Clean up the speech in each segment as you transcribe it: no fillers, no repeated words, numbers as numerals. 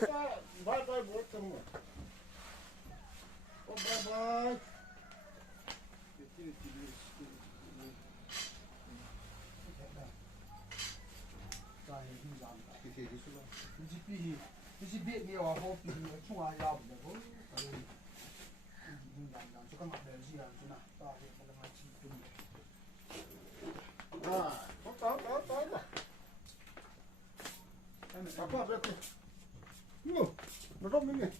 Bye bye bố chồng. Bye bye. This is big here. I hope you two are out. Apa berarti? Yo, berapa minit?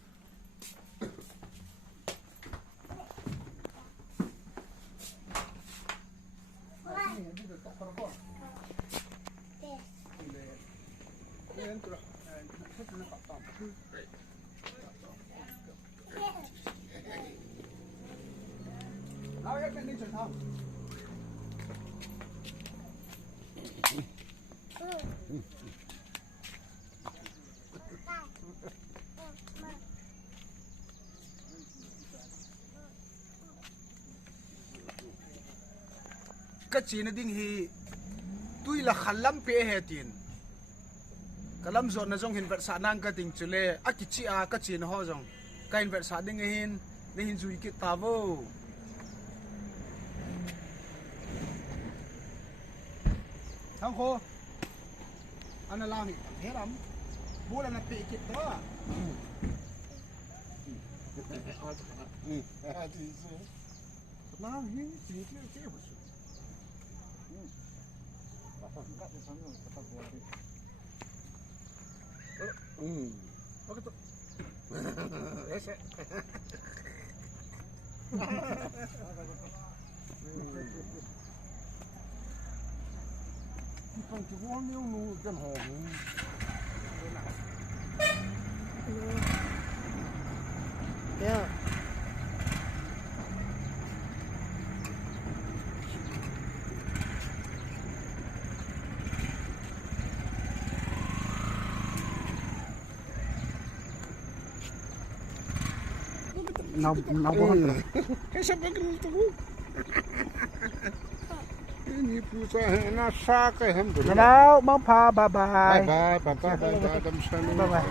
Cái chi nó đinh hi tuy là khăn lắm pe hè tiền cái lắm rồi nó trong hình vật sản năng cái tình chủ lệ à cái chi à cái chi nó ho rồi cái hình vật sản đinh hình duy cái ta vô thằng cô anh làm gì hết lắm bố là nó pe cái đó làm gì chỉ cái Begitu. Ese. Con chú uống nhiều nu chân hồn. Yeah. Nào bố cái sao cái tu ini pusat nasa cái hem tu nào mau pha bye bye bye bye bye đâm sân bye bye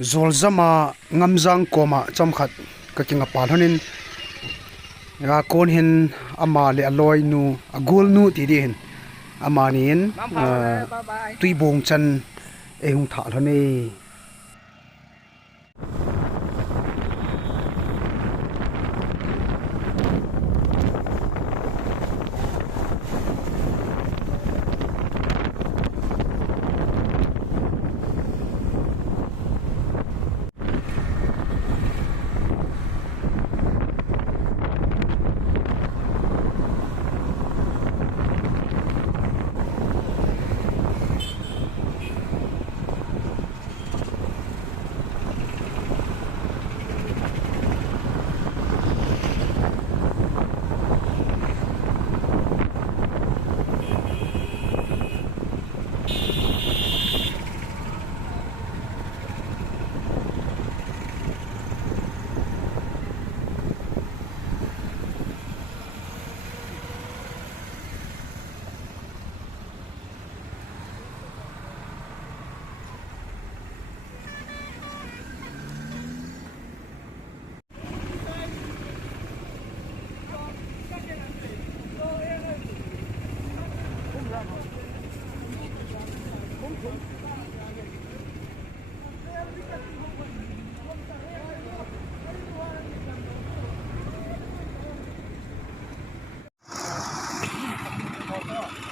Zolzama ngamjang koma chamkhat ka kinga palhanin ra kon hin ama le aloi nu agol nu ti di hin amanin tui bong chan ehung tha lhani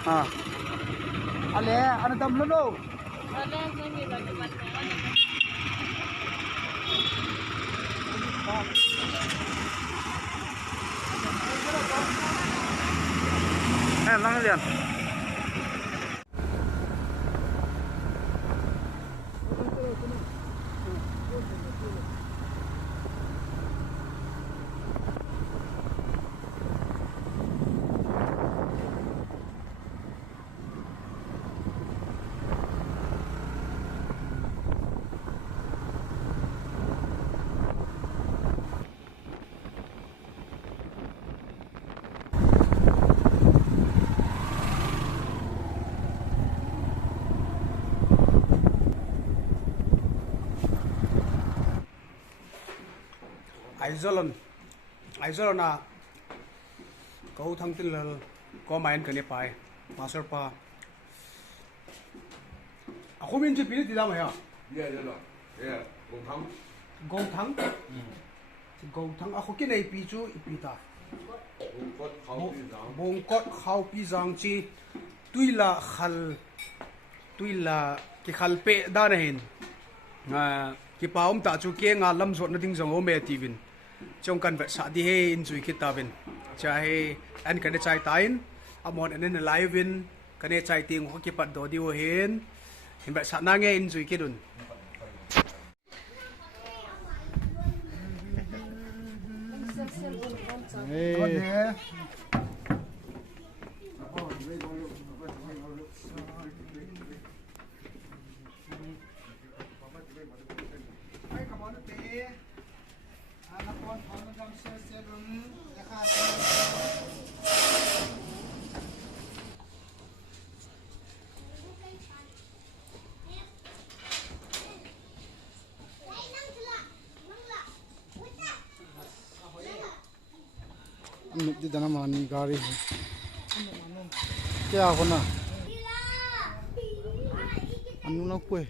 à ale ana dam lo no em lăng liền Aizolon na kau thang tin lal ko main kane pai master pa aku min ji pi ti da ma ya Yeah, yeah, yeah. Gong thắng. go thang aku ki nei pi chu ipi ta Gong cốt khâu đi dáng. bong kot khau pi jang chi tuila khal tuila ki khal pe da na hin ki paum ta chu ke nga lam zot na ding jong o me ti vin trong kan vật sa đi he in chui ki ta vin cha he an kan chai tain amon an in live vin kan chai ting ho ki pat do di o hen in vật sa na nge in chui ki dun Hey. di dana mani gari kya kona anu na kwe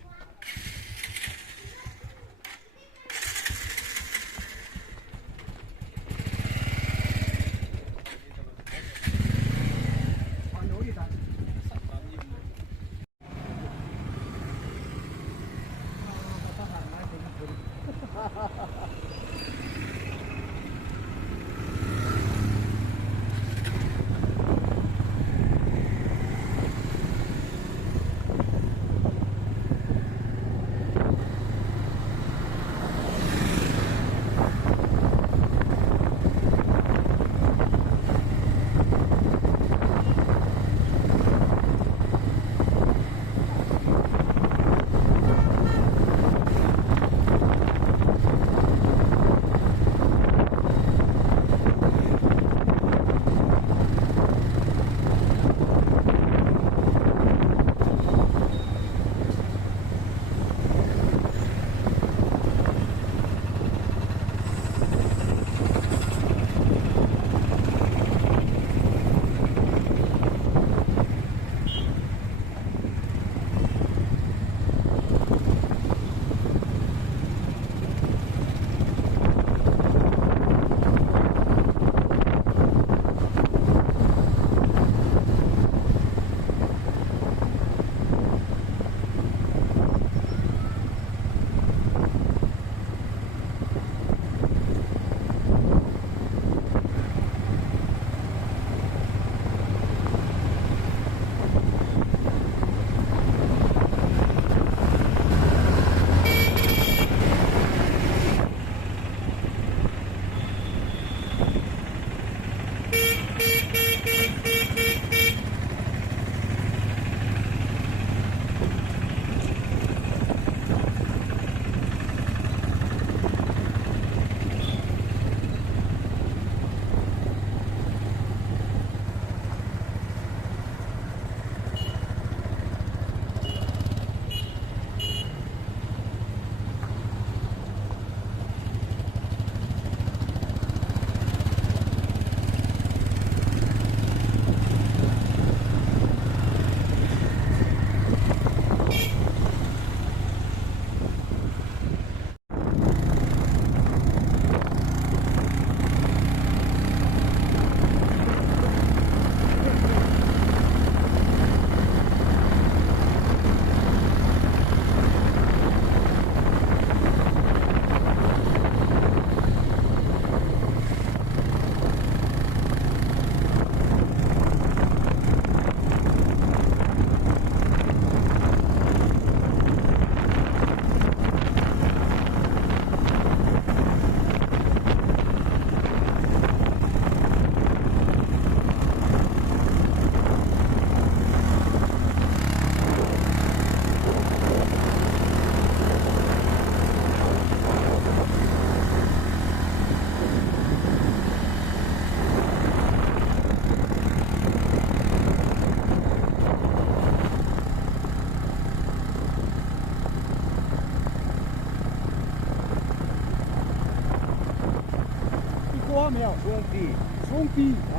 没有？兄弟兄弟啊，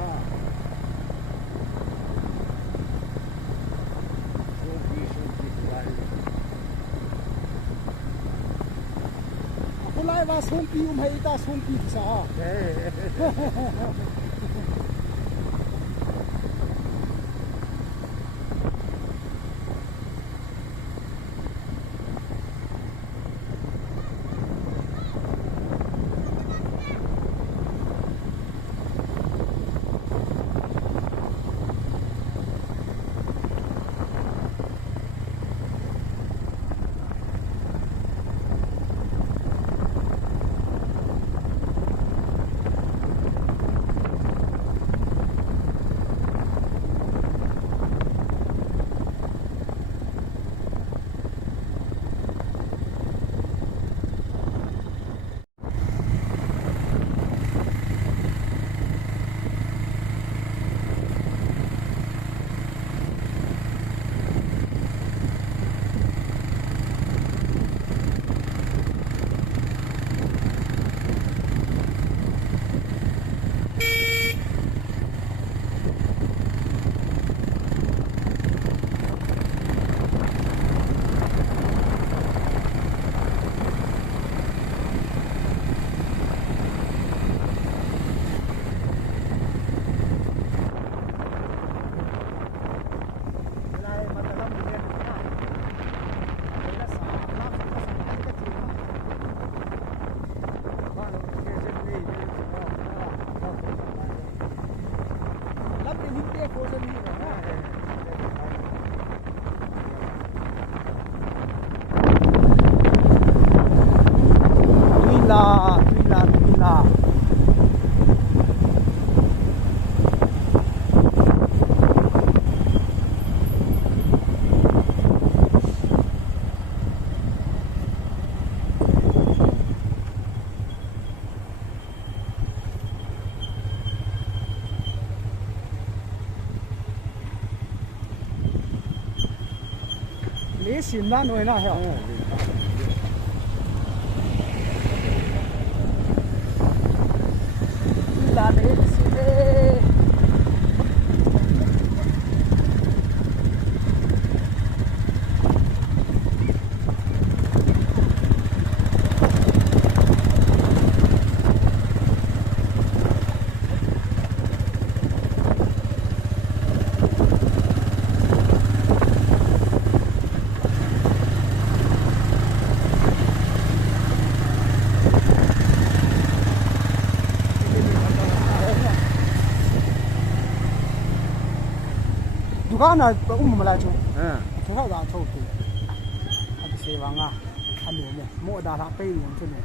兄弟来了。后来吧，兄弟我们还一大兄弟啥？你先啦，你那晓。là để xin đi Dukana umma chu chu ha da chu tu a se wanga a ne ne mo da la pe ni chu ne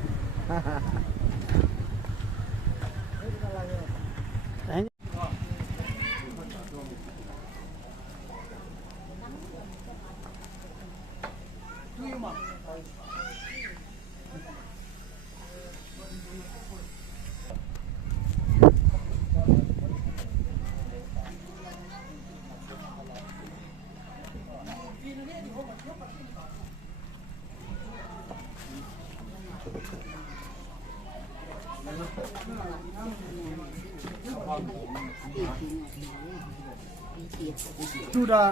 tu da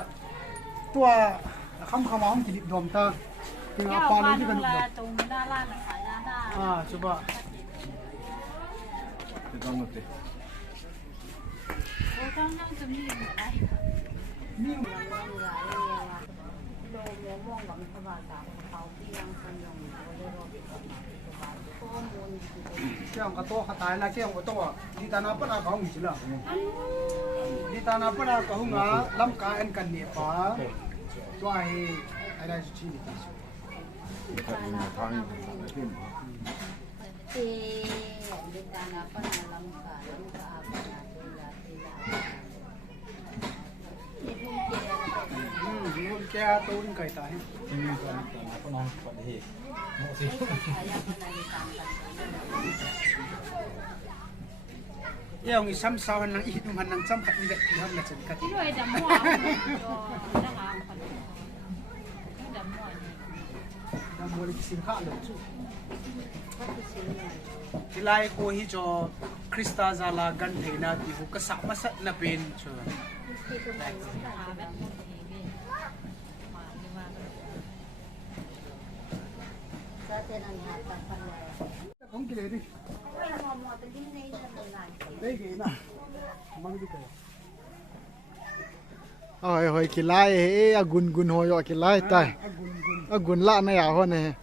tua kham khamam kilip dom ta tinga pa lo ni kan coba siang ka to khatai la siang ko to di tanah pa na ka hung sila di tanah pa na ka hung a lam ka en kan ni pa to ai da chi ni ta di tanah pa na lam ka apa na Yun kaya tuon kay tayo. Yung isang sawan ng inuman ng sampat nila ihan na sa Sino ay damo ako? มัวเลยสินค้าเลย ก็คือสิ่งใหญ่ ที่ไล่โคฮิจอคริสตาซาลากันเทนาที่หุกษะมาสัตนะเป็นชัว ที่ตรงไหนก็ได้แบบจะเจนอันหาตาฟันเลย ผมกินเลยดิ ไม่มอมอเป็นที่ในเรื่องหลาย ได้กี่นะมันดีกว่า Ôi kì lai à gun gun hồi rồi kì lai tai à gun lạ này à hơn này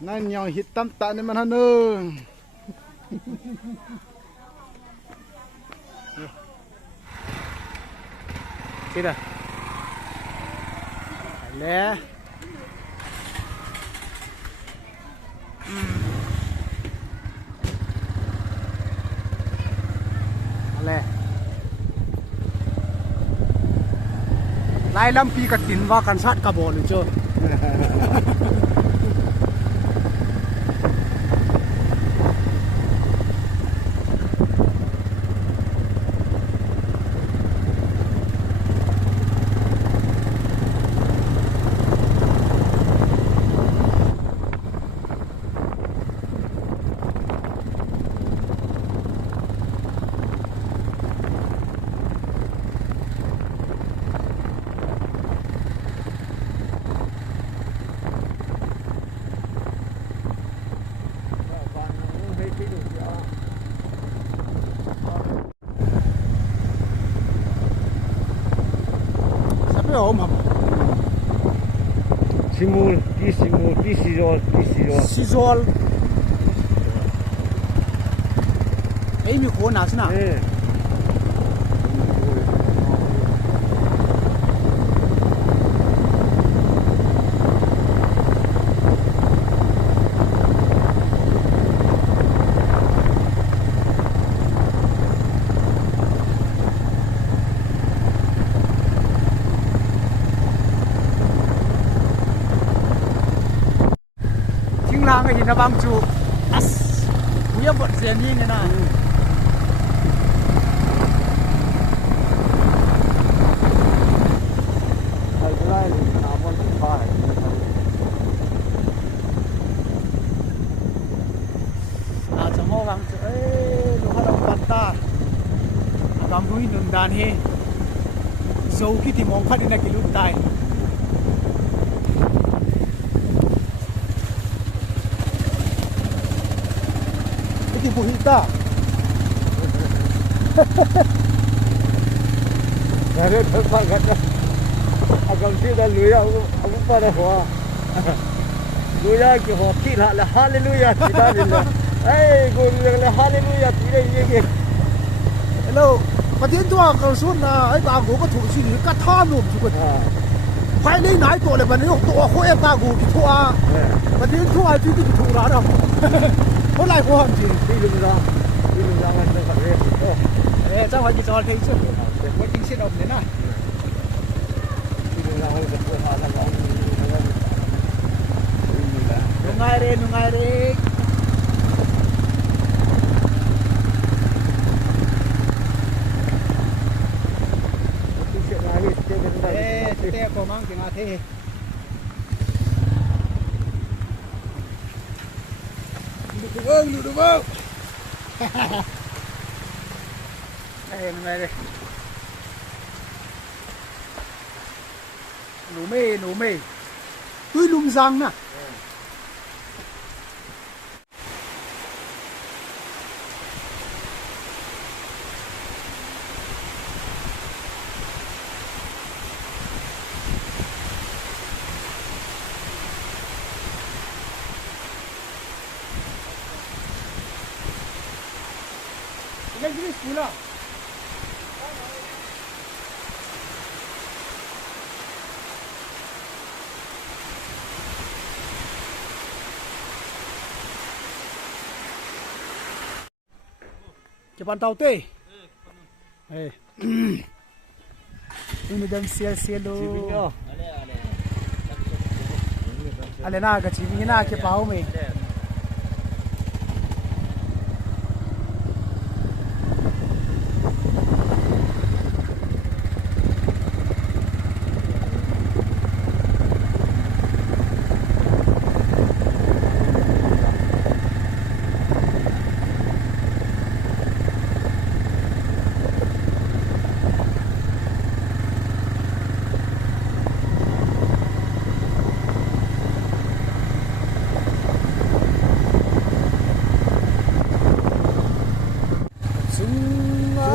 nãy nhau hít tâm tạ nên mà hắn ơi thế đây lẽ lẽ lai lam pi ka tin wa kan sat ka bol chu ไม่หอมครับ Simul, pisirol. ซิโซลเอ้ยมีโคนหนาสินะ Eh. ทิ้งลางก็เห็นนะบางจูอัสกูยังบดเสียงนี่ไงนะ Hai napon pa. อาจจะมองบางจูเอ้ยดูเขาเราปัตตาบางรุ่ยนุนดานเฮโซกิที่มองพัดอินักกิลุตาย Iti buhita. Dari tempat kata. Agam tidak luya aku pada hoa. Luya ke hoki lah haleluya tidak bila. Eh guru yang haleluya tidak ini. แล้วประเทศตัวเขาสุดนะไอ้บางกูก็ถูกสิก็ท่านุ่มสุดภายในไหนตัวเลยมันยกตัวโคเอตากูที่ทั่วประเทศทั่วที่ที่ถูกร้านเราเพราะไรกูห้ามจริง Di lumang ang nagkakare. เอ้ยเจ้าวันจีจอลเพลงชื่อวันจริงเช่นอมเนี่ยนะ Di lumang ang nagkakare. นุ่งไงเรนุ่งไงเร Siya nahit siya เอ้ย ganda. เต้ก็มั่งถึงอาเทดูเบิ้งเอ้ยนุ่งไงเรหนูเม่ตุ้ยลุมซังน่ะ Lagi ni pula. Cepat tahu teh. Eh. Ini jam sial-sial lo. Sibingnya. อะไรน่ากับชีวิตน่าเก็บเป้าไหม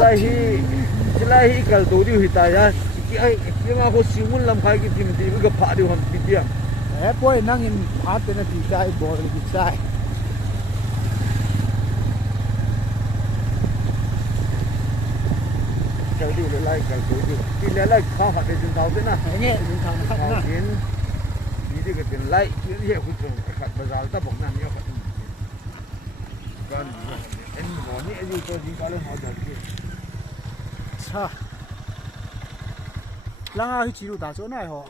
Selahi kal tu di hitaya ai yang aku simun lam khai ki tim ti ga pha di hon ti tiam แอบป่วยนั่งอินพาร์ตเป็นตีใจบอลตีใจ kal di le lai kal tu di ti le lai kha ha de jin tau te na เงี้ยยิงทางนะครับ tau นะ tin ni di ga tin lai ti ye khu chung khat bazar ta bok na ni khat kan en mo ni ayu to ji ka le ha da ti ใช่ล่างที่จีรูตาโจน่าเหรอ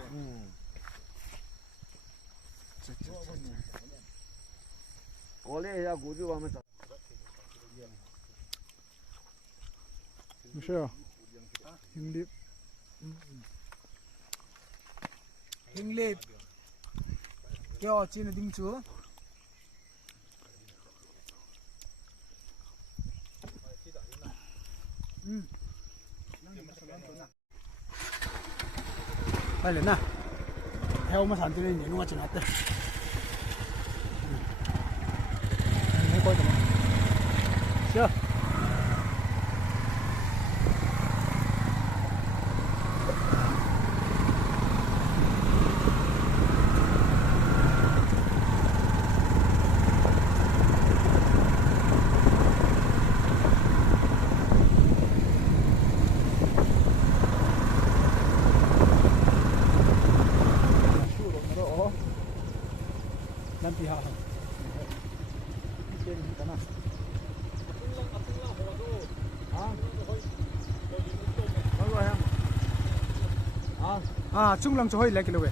ko le ya gu ju wa ma sa ไม่ใช่หรอยิงดิยิงเล็บเกี่ยวจีนดิ้งจูไปเลยนะเฮลมาสันติเนี่ยนุ่งจังหัดเต้ไม่ค่อยจะมาเชื่อ nanti ha ha sen kana chung lang choi la kilo we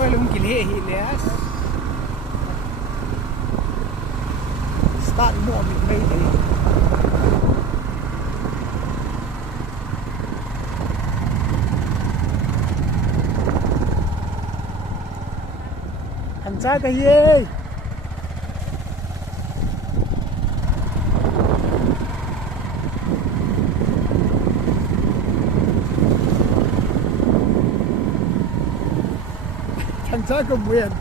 Oil mungkin hilas start mo mit may day hansa kaye hansa ka buyan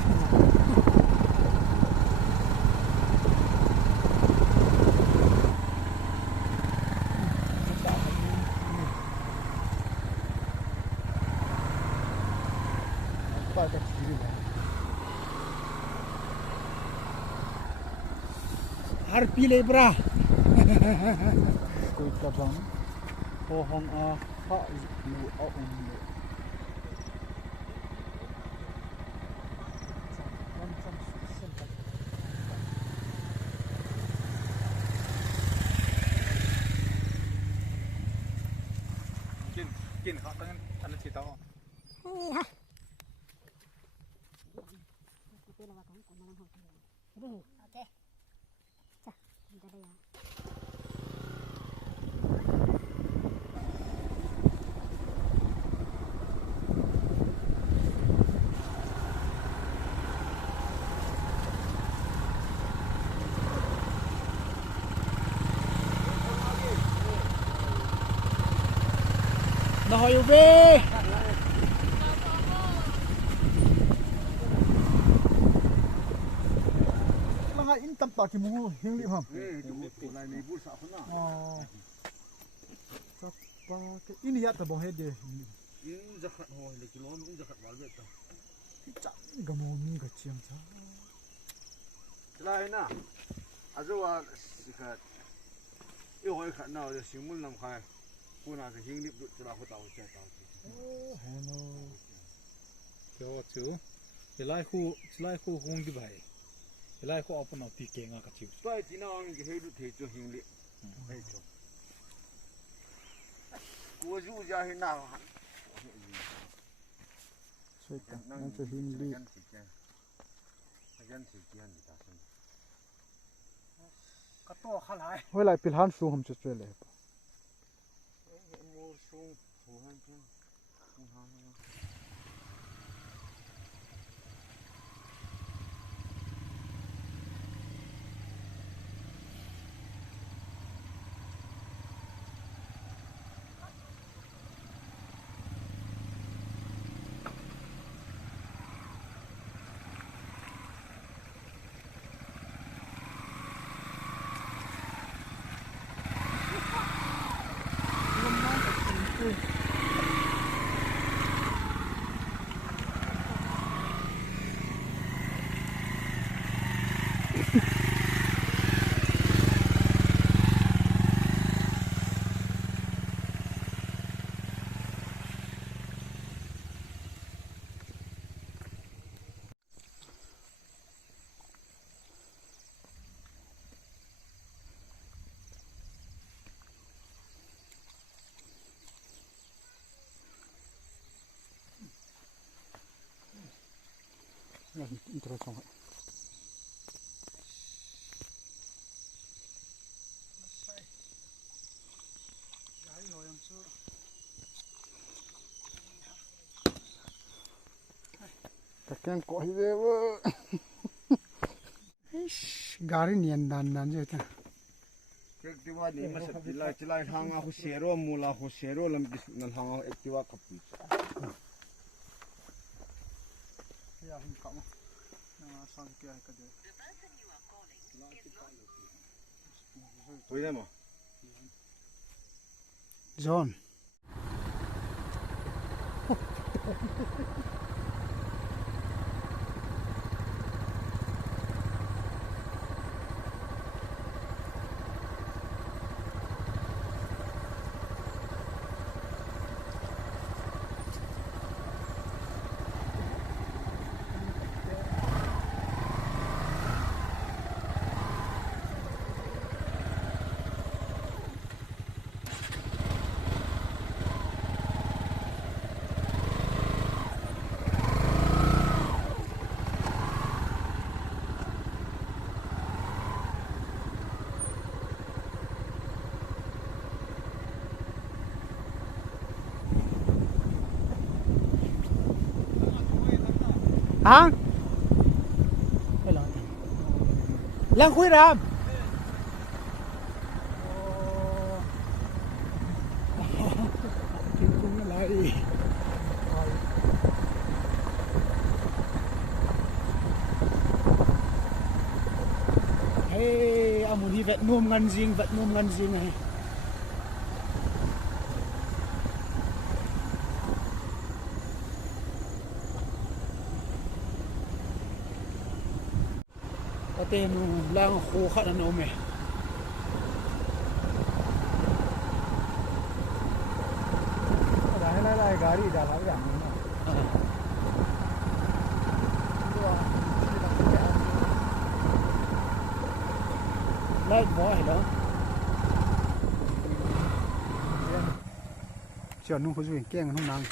Harpi lebra. Koi kabang. Pohong a ha lu a Kin kha tan an chi ta Oke. Cah, bentar ya. nó hỏi về là ngay in tâm tạc cái mũ hiên liệp hầm sắp ba cái in hiện tại bỏ hết đi in zakat ho le kilon in zakat wal bet ta chắc cái mũ mi cái chiang cha lai na azuwa sikat i hoi khat na de simul nam khai puna ka hing lip du la ho taw cha taw hello cho chú lai khu hung đi vậy lai khu open up pi kenga ka chiu pai ti na ang ge he du the chu hing lip ai chu ko ju ja he na chơi cả nó chơi hiên liệp cái to khá lại với lại pilhan xuống hầm chơi lệ interessant Kakek kok hidup gari nian dan je ta Ektiwa ni masat tilai hanga ho sero mula ho sero lam bis nan hanga ektiwa kapi ya hin kam na sang kya ka de Oye mo John hả Lan khui ram cũng lại hey amun hi vet nuông ngăn riêng này tên lang khô khát anh ôm mày lại gari đã lái giảm lại bỏ hết đó chờ nung có gì keng không năng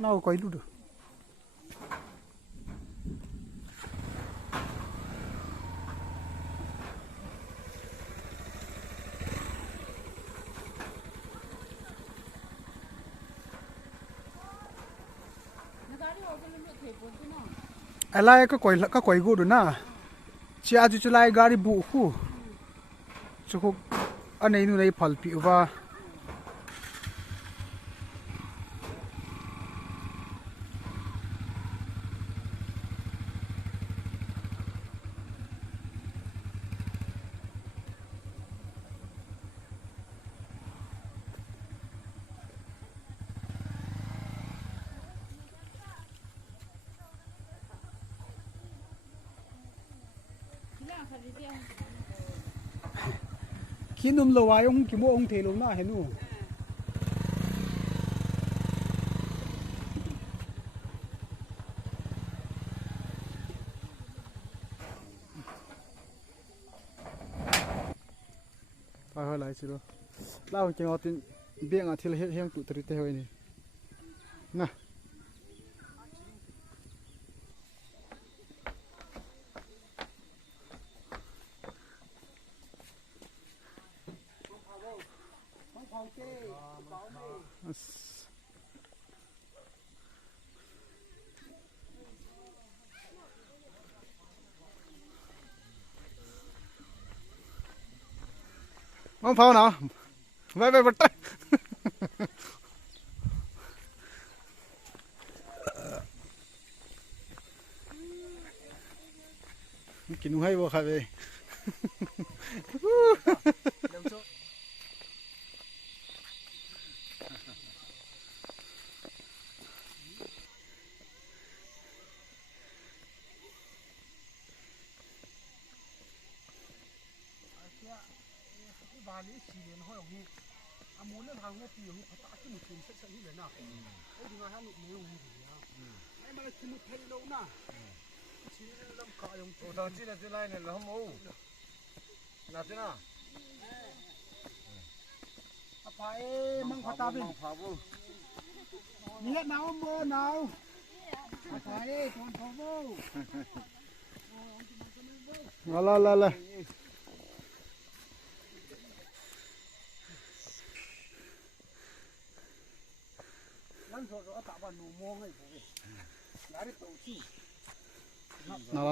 nào coi luôn được alai ka koi gu du na chia ju chulai gari bu khu chu anei nu nei phal pi wa khi nôm lâu ai ông kiếm ông thế luôn na hết nu phải lại chứ đâu lao chừng họ tin biếng à thì là hết tụ tụi tê hơi này nè không phao nào về vật tay kín hay vô khai về bà lý xì liền hỏi ông muốn lên hàng nghe tiền họ tạ cái một tiền sẽ như thế nào ấy thì mà hai một nếu như thế nào ấy mà chỉ một thay đâu na chỉ làm cả ông chỗ đó chỉ là cái này là không ô là thế nào phải mang phá ta bên nhớ nào mơ nào phải còn không vô la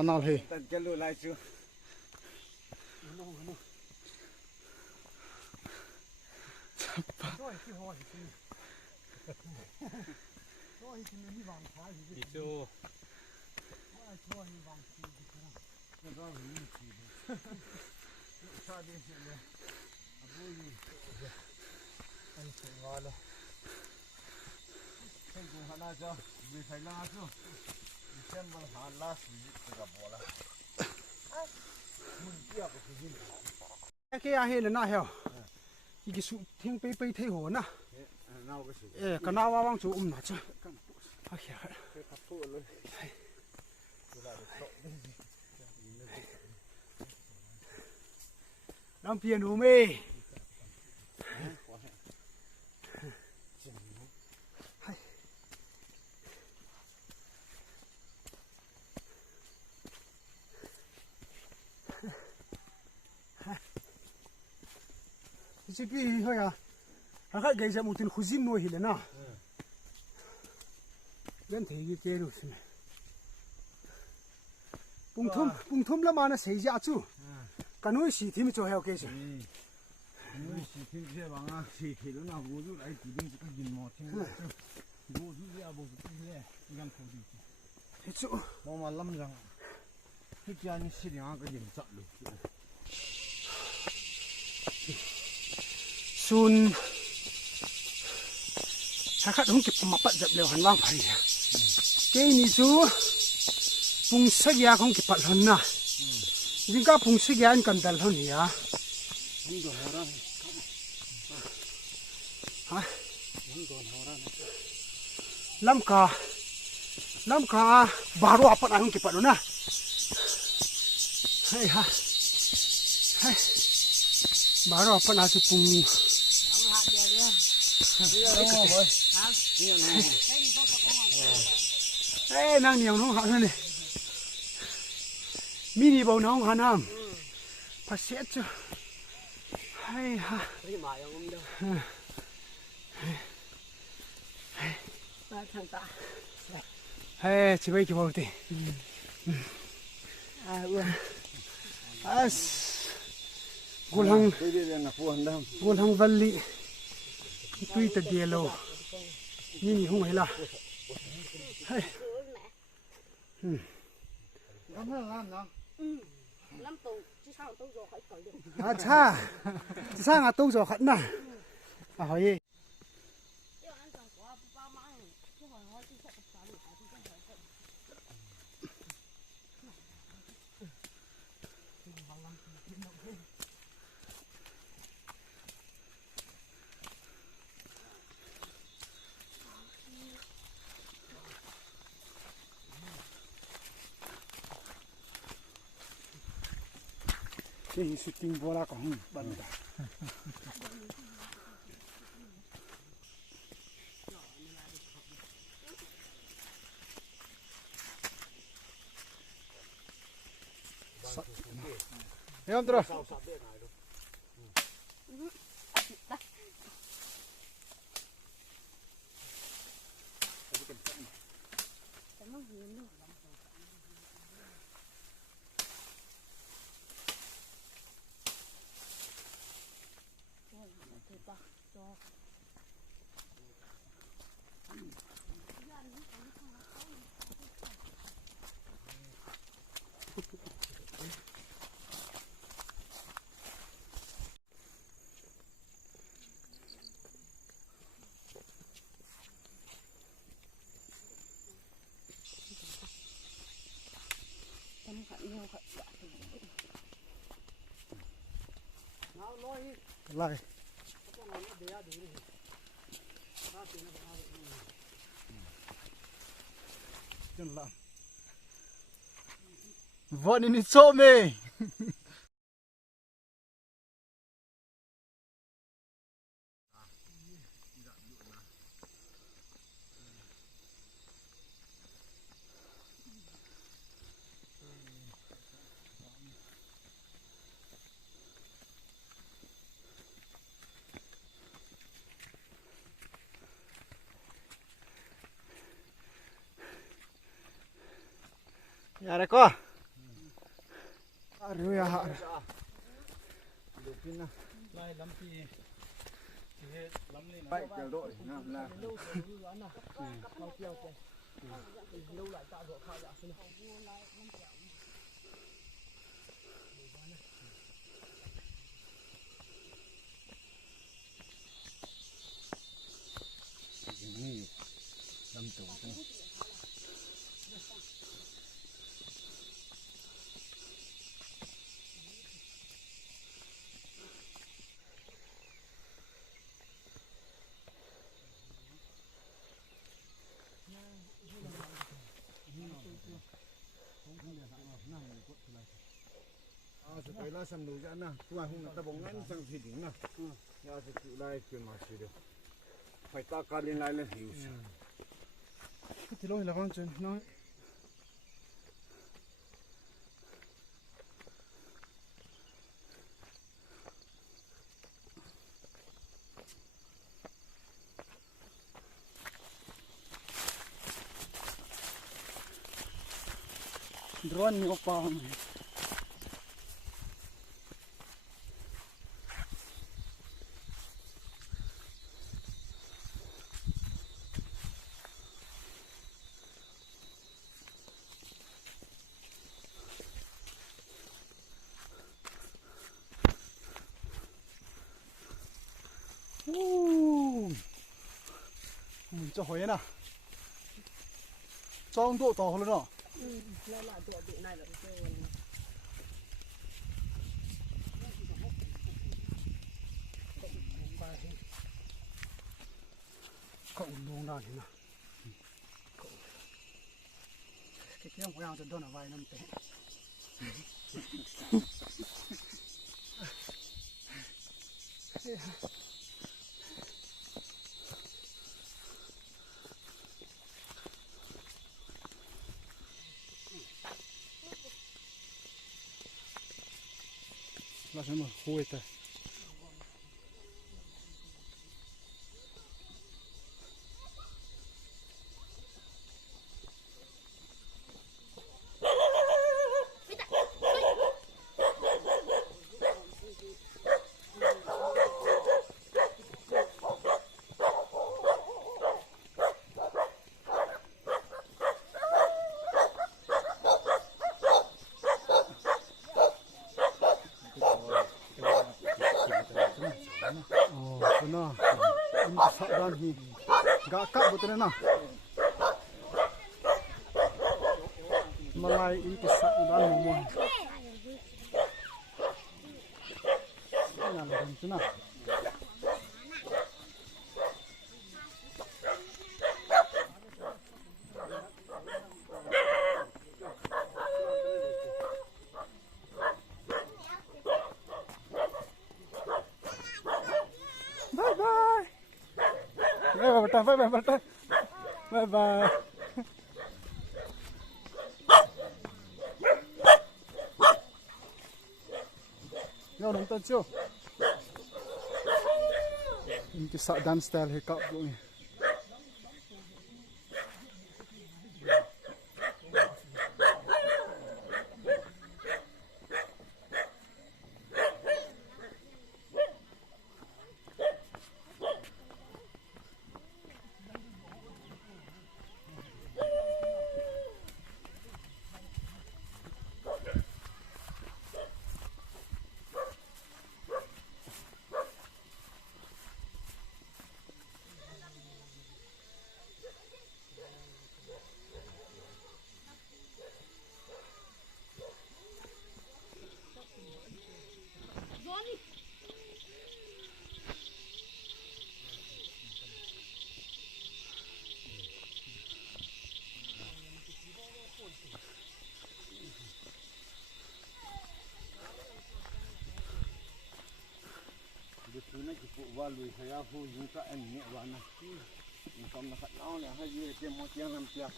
nào thì cái lưỡi lại chưa cái ai là na heo cái số thiên bay bay thấy hồ na cái nào vang số nà chứ làm piano mê chỉ biết thôi à, hắn cái gì một tin khuzin nuôi hết na, vẫn thấy cái kia rồi xem, bung thum là mà nó xây ra chứ, cái nuôi xì thì mới cho heo cái gì, nuôi xì thì cái bằng à xì thì nó nào bố chú lại chỉ định cái gì mọt chứ, bố chú ra bố chú cái gan phô đi, thế chứ, mà lâm rằng, cái kia như xì thì cái gì chặt được. Sun sao khác không kịp mà bắt dập liệu hắn vang phải cái này chú phùng sắc ya không kịp bắt hơn na nhưng các phùng sắc ya anh cần đặt hơn nhỉ hả làm cả baru apa anh không kịp bắt luôn na hay ha hay baru apa nasi pung ê nàng nhiều nó hả này mini bầu nóng hả nam phải xét cho hay ha hay chỉ bây giờ bầu thì gulang gulang valley tuy ta dielo mini không phải là hay à cha sang à tôi rồi khẩn nè à hỏi cái shooting bola còn bận cả thấy không rồi lại vợ nên số mê ya đây co rồi à lại lắm thì lắm lên bay tiểu đội là lâm tổจะไปล่าสำนูกันนะตัวหุ่นตะบงนั้นสังสีดิ่งนะยาจะจุไล่เกินมาสิเดียวไฟตาการเล่นไล่เล่นหิวสิ thì lôi là con chân nói drone ni opa cho hỏi nè trong độ to hơn nữa cậu luôn ra thế nào cái tiếng của anh đó là vài năm tệ là xem mà hôi ta na in sa dan hi ga ka butre na malai in ki sa dan mo mo na dan tuna bye bye bye bye bye yo nong ta chu in ki sa dan style he ka bu Tuna ki pu wa lui saya hu yu ka en ni wa na ni kom na khat lao le ha ye ke mo tiang nam pia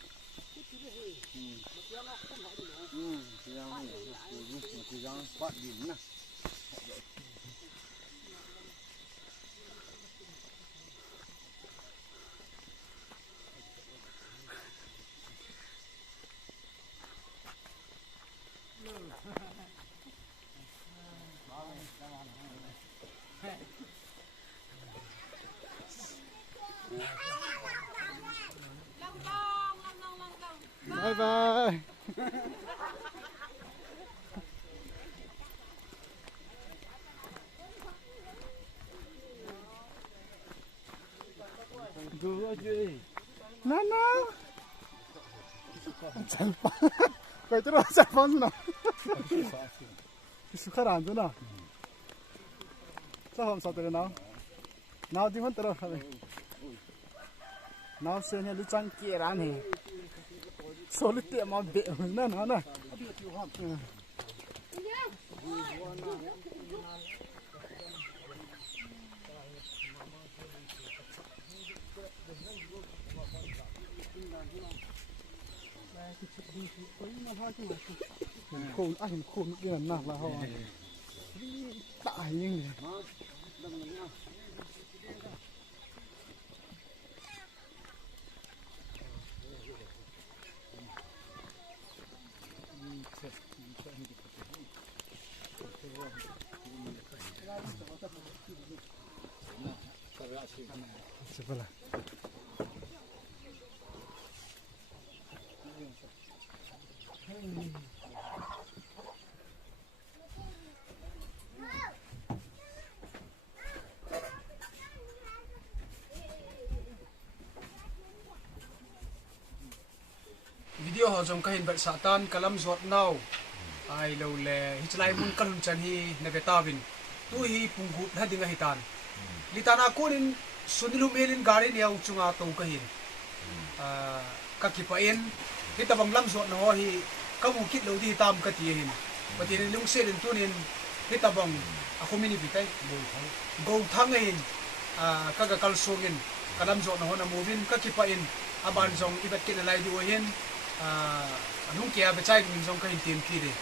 tiang ha ye ku tiang pat din na bye bye dua je nana salpa kau tu rasa salpa sana sukaran tu na saham satu na now di mana terus kami now seni lucang kira ni solid te ma be na na khôn anh khôn cái là nặng là ho tại nhưng sebelah video ho jong kahin ber satan kalam zot nau ai lo le hichlai mun kalun chan hi nebetawin tu hi punggut hadinga hitan litana kunin sunilum helin garin yaw chunga to kahin kakipain hitabang lam zot no hi kamukit lo di tam katihin patin lung selin tunin hitabang akumini bitai go thangain kaga kalsongin kalam zot no na movin kakipain aban jong ibat kinalai di ohin anong kaya bacay kung jong kahin team kiri